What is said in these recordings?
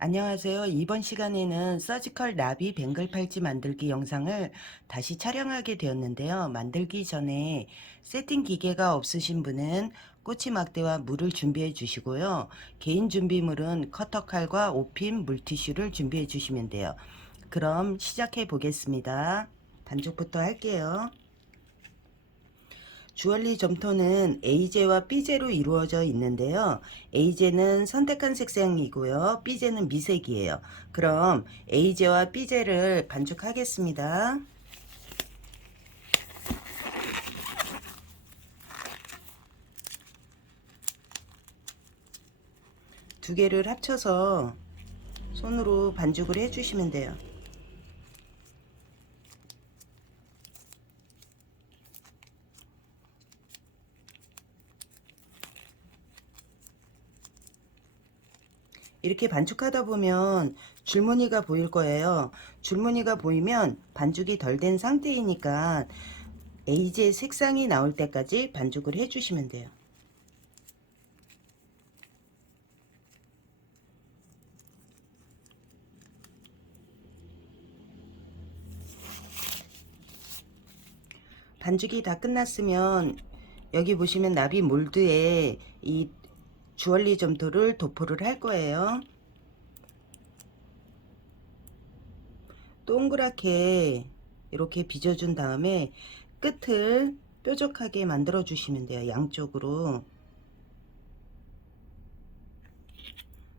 안녕하세요. 이번 시간에는 서지컬 나비 뱅글 팔찌 만들기 영상을 다시 촬영하게 되었는데요. 만들기 전에 세팅 기계가 없으신 분은 꼬치 막대와 물을 준비해 주시고요. 개인 준비물은 커터칼과 옷핀, 물티슈를 준비해 주시면 돼요. 그럼 시작해 보겠습니다. 반죽부터 할게요. 주얼리 점토는 A재와 B재로 이루어져 있는데요. A재는 선택한 색상이고요. B재는 미색이에요. 그럼 A재와 B재를 반죽하겠습니다. 두 개를 합쳐서 손으로 반죽을 해주시면 돼요. 이렇게 반죽하다 보면 줄무늬가 보일 거예요. 줄무늬가 보이면 반죽이 덜 된 상태이니까 A재 색상이 나올 때까지 반죽을 해주시면 돼요. 반죽이 다 끝났으면 여기 보시면 나비 몰드에 이 주얼리 점토를 도포를 할 거예요. 동그랗게 이렇게 빚어준 다음에 끝을 뾰족하게 만들어 주시면 돼요. 양쪽으로.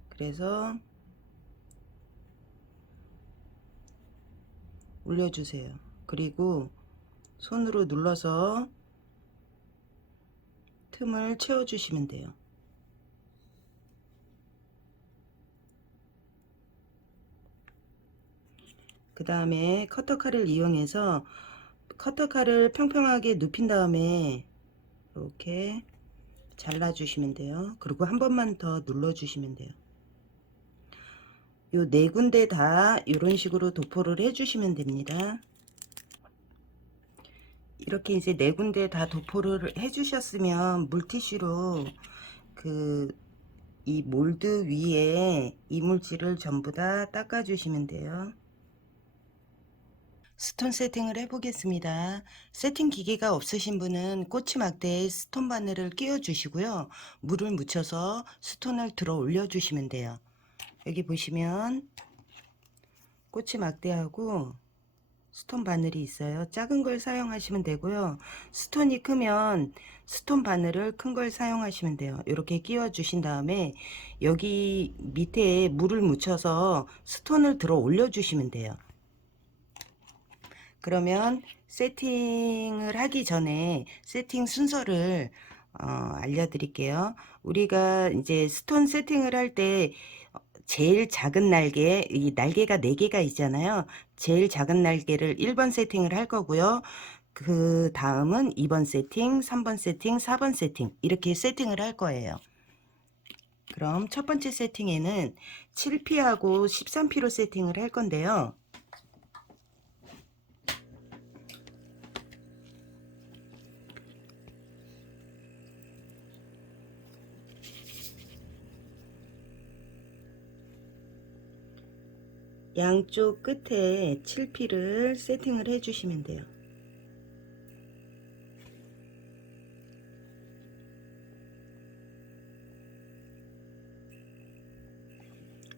그래서 올려주세요. 그리고 손으로 눌러서 틈을 채워주시면 돼요. 그 다음에 커터칼을 이용해서 커터칼을 평평하게 눕힌 다음에 이렇게 잘라주시면 돼요. 그리고 한 번만 더 눌러주시면 돼요. 요 네 군데 다 이런 식으로 도포를 해주시면 됩니다. 이렇게 이제 네 군데 다 도포를 해주셨으면 물티슈로 이 몰드 위에 이물질을 전부 다 닦아주시면 돼요. 스톤 세팅을 해보겠습니다. 세팅 기계가 없으신 분은 꼬치 막대에 스톤 바늘을 끼워 주시고요. 물을 묻혀서 스톤을 들어 올려 주시면 돼요. 여기 보시면 꼬치 막대하고 스톤 바늘이 있어요. 작은 걸 사용하시면 되고요. 스톤이 크면 스톤 바늘을 큰 걸 사용하시면 돼요. 이렇게 끼워 주신 다음에 여기 밑에 물을 묻혀서 스톤을 들어 올려 주시면 돼요. 그러면 세팅을 하기 전에 세팅 순서를 알려드릴게요. 우리가 이제 스톤 세팅을 할 때 제일 작은 날개, 이 날개가 4개가 있잖아요. 제일 작은 날개를 1번 세팅을 할 거고요. 그 다음은 2번 세팅, 3번 세팅, 4번 세팅 이렇게 세팅을 할 거예요. 그럼 첫 번째 세팅에는 7P하고 13P로 세팅을 할 건데요. 양쪽 끝에 7P를 세팅을 해 주시면 돼요.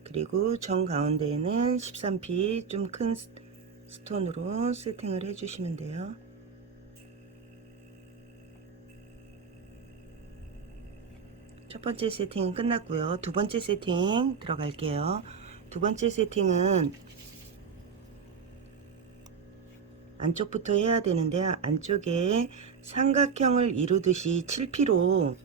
그리고 정 가운데에는 13P 좀 큰 스톤으로 세팅을 해 주시면 돼요. 첫 번째 세팅은 끝났고요. 두 번째 세팅 들어갈게요. 두 번째 세팅은 안쪽부터 해야 되는데 안쪽에 삼각형을 이루듯이 7P로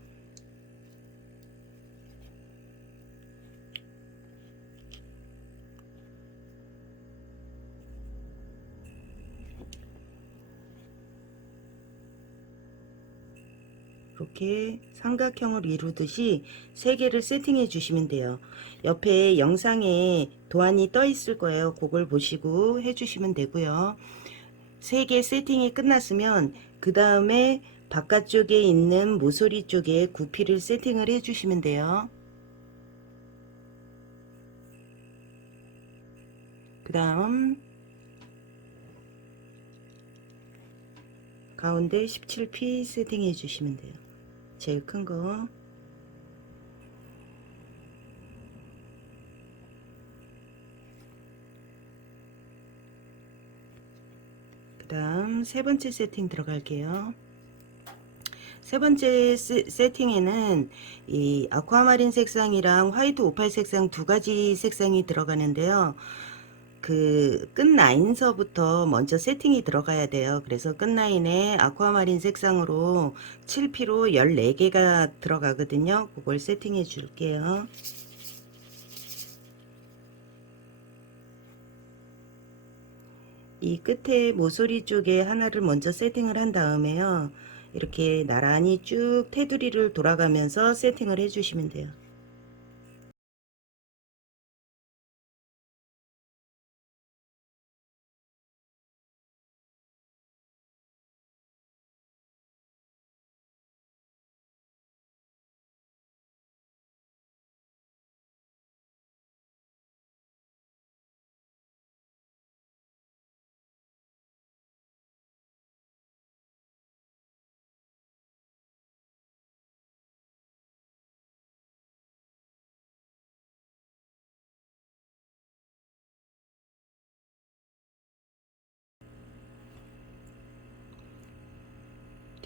이렇게 삼각형을 이루듯이 3개를 세팅해 주시면 돼요. 옆에 영상에 도안이 떠 있을 거예요. 그걸 보시고 해 주시면 되고요. 3개 세팅이 끝났으면 그 다음에 바깥쪽에 있는 모서리 쪽에 구피를 세팅을 해 주시면 돼요. 그 다음 가운데 17P 세팅해 주시면 돼요. 제일 큰 거. 그 다음 세 번째 세팅 들어갈게요. 세 번째 세팅에는 이 아쿠아마린 색상이랑 화이트 오팔 색상 두 가지 색상이 들어가는데요. 그 끝 라인서부터 먼저 세팅이 들어가야 돼요. 그래서 끝 라인에 아쿠아마린 색상으로 7P로 14개가 들어가거든요. 그걸 세팅해 줄게요. 이 끝에 모서리 쪽에 하나를 먼저 세팅을 한 다음에요. 이렇게 나란히 쭉 테두리를 돌아가면서 세팅을 해 주시면 돼요.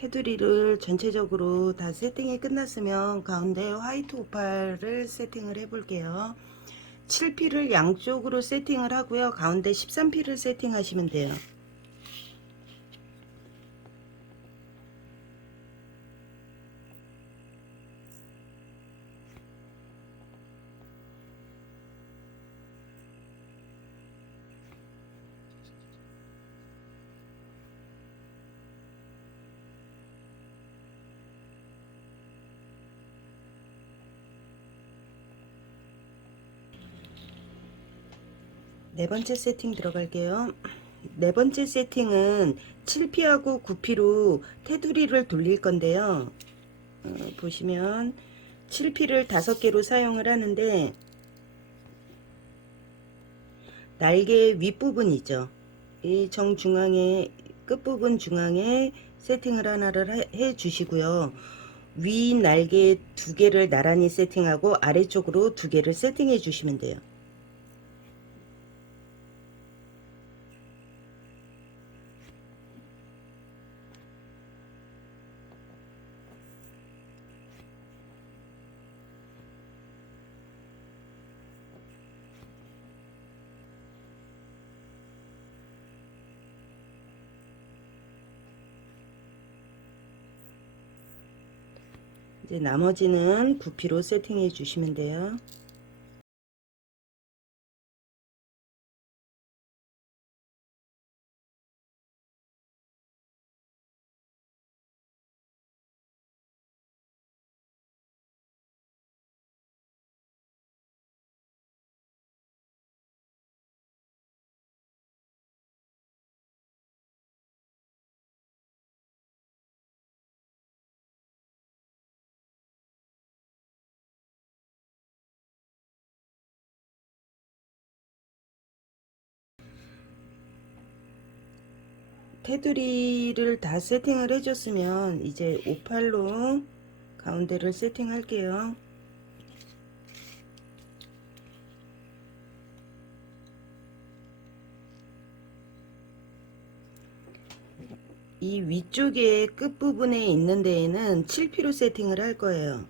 테두리를 전체적으로 다 세팅이 끝났으면 가운데 화이트 오팔을 세팅을 해 볼게요. 7P를 양쪽으로 세팅을 하고요. 가운데 13P를 세팅하시면 돼요. 네 번째 세팅 들어갈게요. 네 번째 세팅은 7P하고 9P로 테두리를 돌릴 건데요. 보시면 7P를 5개로 사용을 하는데 날개 윗부분이죠. 이 정중앙에 끝부분 중앙에 세팅을 하나를 해 주시고요. 위 날개 2개를 나란히 세팅하고 아래쪽으로 2개를 세팅해 주시면 돼요. 이제 나머지는 부피로 세팅해 주시면 돼요. 테두리를 다 세팅을 해줬으면 이제 오팔로 가운데를 세팅할게요. 이 위쪽에 끝부분에 있는 데에는 7P로 세팅을 할 거예요.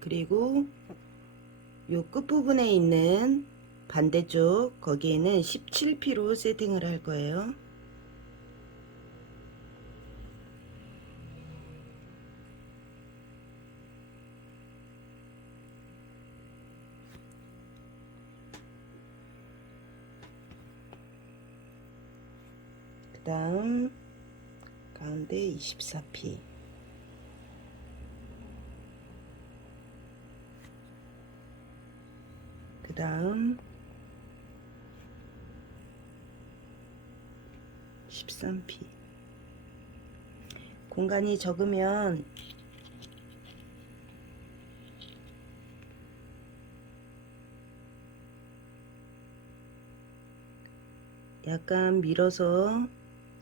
그리고 요 끝부분에 있는 반대쪽 거기에는 17P로 세팅을 할 거예요. 그 다음 가운데 24P, 그 다음 13P. 공간이 적으면 약간 밀어서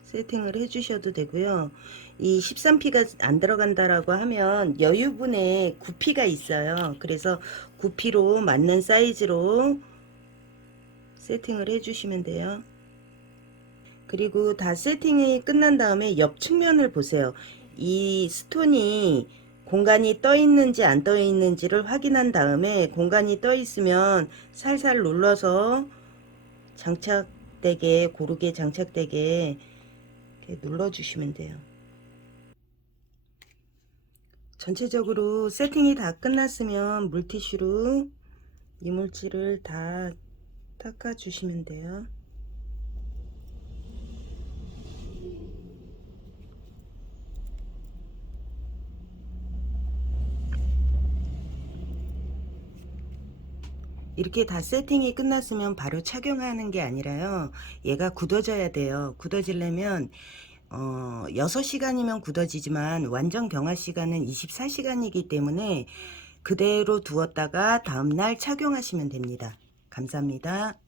세팅을 해 주셔도 되고요. 이 13P가 안 들어간다라고 하면 여유분에 9P가 있어요. 그래서 9P로 맞는 사이즈로 세팅을 해 주시면 돼요. 그리고 다 세팅이 끝난 다음에 옆 측면을 보세요. 이 스톤이 공간이 떠 있는지 안 떠 있는지를 확인한 다음에 공간이 떠 있으면 살살 눌러서 장착되게, 고르게 장착되게 이렇게 눌러주시면 돼요. 전체적으로 세팅이 다 끝났으면 물티슈로 이물질을 다 닦아주시면 돼요. 이렇게 다 세팅이 끝났으면 바로 착용하는 게 아니라요. 얘가 굳어져야 돼요. 굳어지려면 6시간이면 굳어지지만 완전 경화 시간은 24시간이기 때문에 그대로 두었다가 다음날 착용하시면 됩니다. 감사합니다.